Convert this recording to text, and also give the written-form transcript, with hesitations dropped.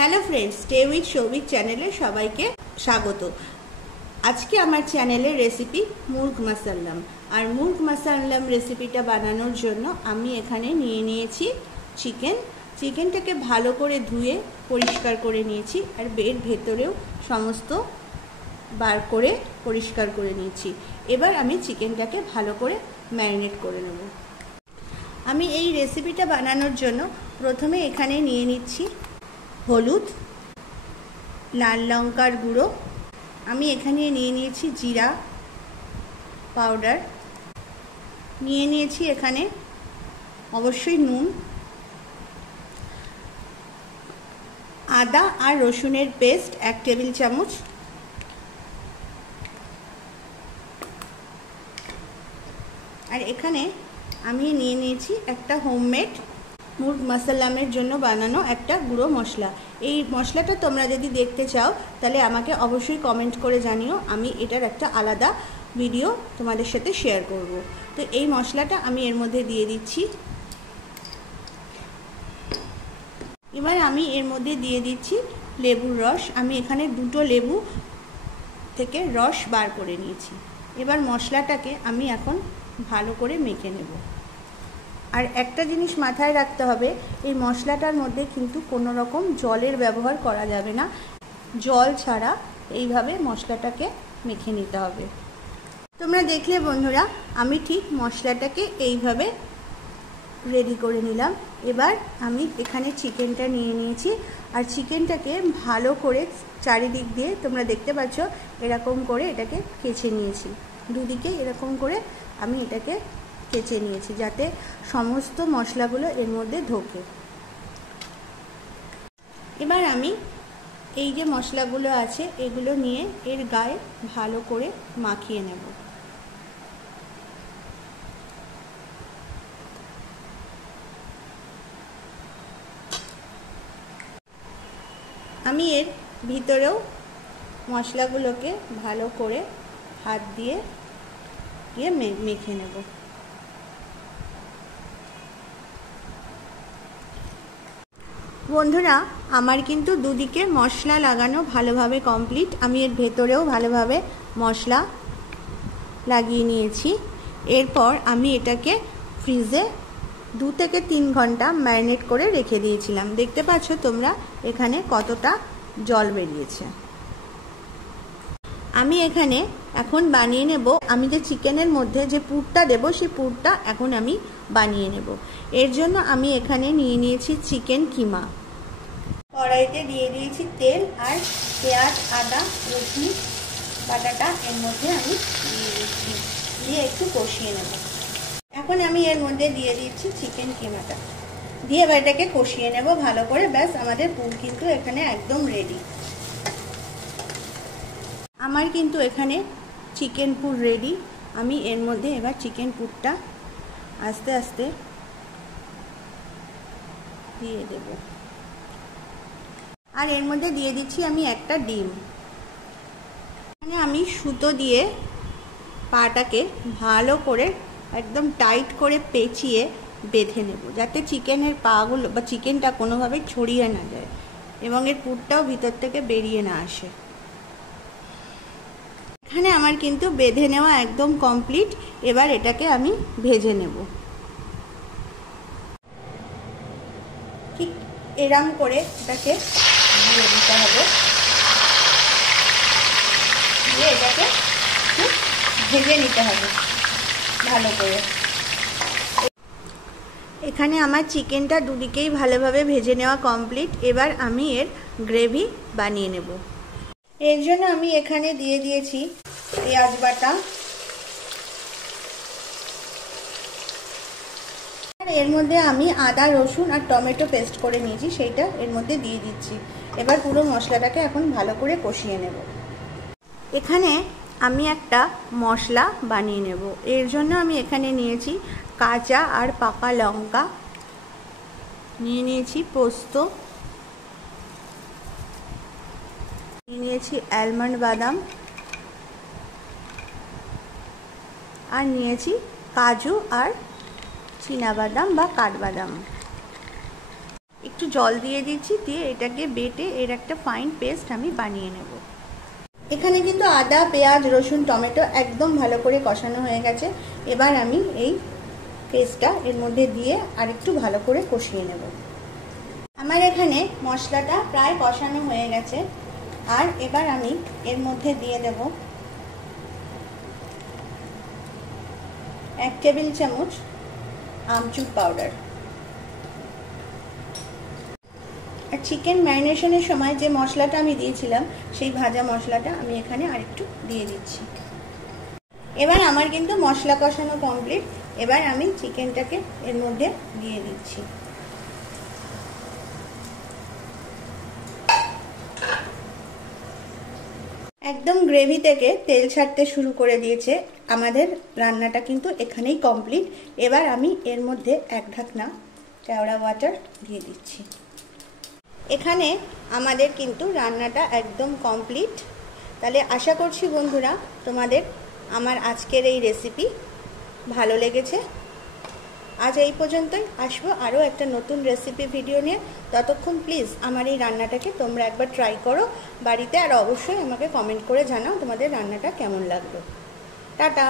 Hello friends, stay with Souvik চ্যানেলে সবাইকে স্বাগত। আজকে আমার চ্যানেলের রেসিপি মুর্গ মাসাল্লাম। আর মুর্গ মাসাল্লাম রেসিপিটা বানানোর জন্য আমি এখানে নিয়ে নিয়েছি চিকেনটাকে ভালো করে ধুয়ে পরিষ্কার করে নিয়েছি, আর এর ভেতরেও সমস্ত বার করে পরিষ্কার করে নিয়েছি। এবার আমি চিকেনটাকে ভালো করে ম্যারিনেট করে নেব। আমি এই রেসিপিটা বানানোর জন্য প্রথমে এখানে নিয়ে নিচ্ছি হলুদ, লাল লঙ্কার গুঁড়ো, আমি এখানে নিয়ে নিয়েছি জিরা পাউডার, নিয়ে নিয়েছি এখানে অবশ্যই নুন, আদা আর রসুনের পেস্ট 1 টেবিল চামচ, আর এখানে আমি নিয়ে নিয়েছি একটা হোমমেড মুর্গ মাসাল্লামের জন্য বানানো একটা গুঁড়ো মশলা। এই মশলাটা তোমরা যদি দেখতে চাও তাহলে আমাকে অবশ্যই কমেন্ট করে জানিও, আমি এটার একটা আলাদা ভিডিও তোমাদের সাথে শেয়ার করব। তো এই মশলাটা আমি এর মধ্যে দিয়ে দিচ্ছি। এবার আমি এর মধ্যে দিয়ে দিচ্ছি লেবুর রস। আমি এখানে 2টো লেবু থেকে রস বার করে নিয়েছি। এবার মশলাটাকে আমি এখন ভালো করে মেখে নেব। আর একটা জিনিস মাথায় রাখতে হবে, এই মশলাটার মধ্যে কিন্তু কোনো রকম জলের ব্যবহার করা যাবে না, জল ছাড়া এইভাবে মশলাটাকে মেখে নিতে হবে। তোমরা দেখলে বন্ধুরা, আমি ঠিক মশলাটাকে এইভাবে রেডি করে নিলাম। এবার আমি এখানে চিকেনটা নিয়ে নিয়েছি, আর চিকেনটাকে ভালো করে চারিদিক দিয়ে তোমরা দেখতে পাচ্ছ এরকম করে এটাকে কেচে নিয়েছি। দুদিকে এরকম করে আমি এটাকে কেচে নিয়েছি যাতে সমস্ত মশলাগুলো এর মধ্যে ঢোকে। এবার আমি এই যে মশলাগুলো আছে এগুলো নিয়ে এর গায়ে ভালো করে মাখিয়ে নেব। আমি এর ভিতরেও মশলাগুলোকে ভালো করে হাত দিয়ে মেখে নেব। বন্ধুরা, আমার কিন্তু দুদিকে মশলা লাগানো ভালোভাবে কমপ্লিট। আমি এর ভেতরেও ভালোভাবে মশলা লাগিয়ে নিয়েছি। এরপর আমি এটাকে ফ্রিজে 2 থেকে 3 ঘন্টা ম্যারিনেট করে রেখে দিয়েছিলাম। দেখতে পাচ্ছ তোমরা এখানে কতটা জল বেরিয়েছে। আমি এখানে এখন বানিয়ে নেব, আমি যে চিকেনের মধ্যে যে পুরটা দেব সেই পুরটা এখন আমি বানিয়ে নেব। এর জন্য আমি এখানে নিয়ে নিয়েছি চিকেন কিমা। কড়াইতে দিয়ে দিয়েছি তেল, আর পেঁয়াজ আদা রসুন বাটাটা এর মধ্যে আমি দিয়ে দিচ্ছি, দিয়ে একটু কষিয়ে নেব। এখন আমি এর মধ্যে দিয়ে দিচ্ছি চিকেন কিমাটা, দিয়ে এটাকে কষিয়ে নেব ভালো করে। ব্যাস, আমাদের পুর কিন্তু এখানে একদম রেডি। আমার কিন্তু এখানে চিকেন পুর রেডি। আমি এর মধ্যে এবার চিকেন পুরটা আস্তে আস্তে দিয়ে দেব, আর এর মধ্যে দিয়ে দিচ্ছি আমি একটা ডিম। এখানে আমি সুতো দিয়ে পাটাকে ভালো করে একদম টাইট করে পেঁচিয়ে বেঁধে নেব, যাতে চিকেনের পাগুলো বা চিকেনটা কোনোভাবে ছড়িয়ে না যায় এবং এর পুরটাও ভিতর থেকে বেরিয়ে না আসে। এখানে আমার কিন্তু বেঁধে নেওয়া একদম কমপ্লিট। এবার এটাকে আমি ভেজে নেব। ঠিক এরম করে এটাকে দিয়ে দিতে হবে, দিয়ে এটাকে ভেজে নিতে হবে ভালো করে। এখানে আমার চিকেনটা দুদিকেই ভালোভাবে ভেজে নেওয়া কমপ্লিট। এবার আমি এর গ্রেভি বানিয়ে নেব। এর জন্য আমি এখানে দিয়ে দিয়েছি পেঁয়াজ বাটা, এর মধ্যে আমি আদা রসুন আর টমেটো পেস্ট করে নিয়েছি, সেইটা এর মধ্যে দিয়ে দিচ্ছি। এবার পুরো মশলাটাকে এখন ভালো করে কষিয়ে নেব। এখানে আমি একটা মশলা বানিয়ে নেব। এর জন্য আমি এখানে নিয়েছি কাঁচা আর পাকা লঙ্কা, নিয়ে নিয়েছি পোস্ত, নিয়েছি আলমন্ড বাদাম, আর নিয়েছি কাজু আর চীনাবাদাম বা কাঠবাদাম। একটু জল দিয়ে দিচ্ছি, দিয়ে এটাকে বেটে এর একটা ফাইন পেস্ট আমি বানিয়ে নেব। এখানে কিন্তু আদা, পেঁয়াজ, রসুন, টমেটো একদম ভালো করে কষানো হয়ে গেছে। এবার আমি এই পেস্টটা এর মধ্যে দিয়ে আরেকটু ভালো করে কষিয়ে নেব। আমার এখানে মশলাটা প্রায় কষানো হয়ে গেছে। আর এবার আমি এর মধ্যে দিয়ে দেব 1 টেবিল চামচ আমচুর পাউডার। আর চিকেন ম্যারিনেশনের সময় যে মশলাটা আমি দিয়েছিলাম সেই ভাজা মশলাটা আমি এখানে আরেকটু দিয়ে দিচ্ছি। এবার আমার কিন্তু মশলা কষানো কমপ্লিট। এবার আমি চিকেনটাকে এর মধ্যে দিয়ে দিচ্ছি। একদম গ্রেভি থেকে তেল ছাড়তে শুরু করে দিয়েছে। আমাদের রান্নাটা কিন্তু এখানেই কমপ্লিট। এবার আমি এর মধ্যে 1 ঢাকনা কেওড়া ওয়াটার দিয়ে দিচ্ছি। এখানে আমাদের কিন্তু রান্নাটা একদম কমপ্লিট। তাহলে আশা করছি বন্ধুরা তোমাদের আমার আজকের এই রেসিপি ভালো লেগেছে। আজ এই পর্যন্তই, আসবো আরও একটা নতুন রেসিপি ভিডিও নিয়ে। ততক্ষণ প্লিজ আমার এই রান্নাটাকে তোমরা একবার ট্রাই করো বাড়িতে, আর অবশ্যই আমাকে কমেন্ট করে জানাও তোমাদের রান্নাটা কেমন লাগলো। টাটা।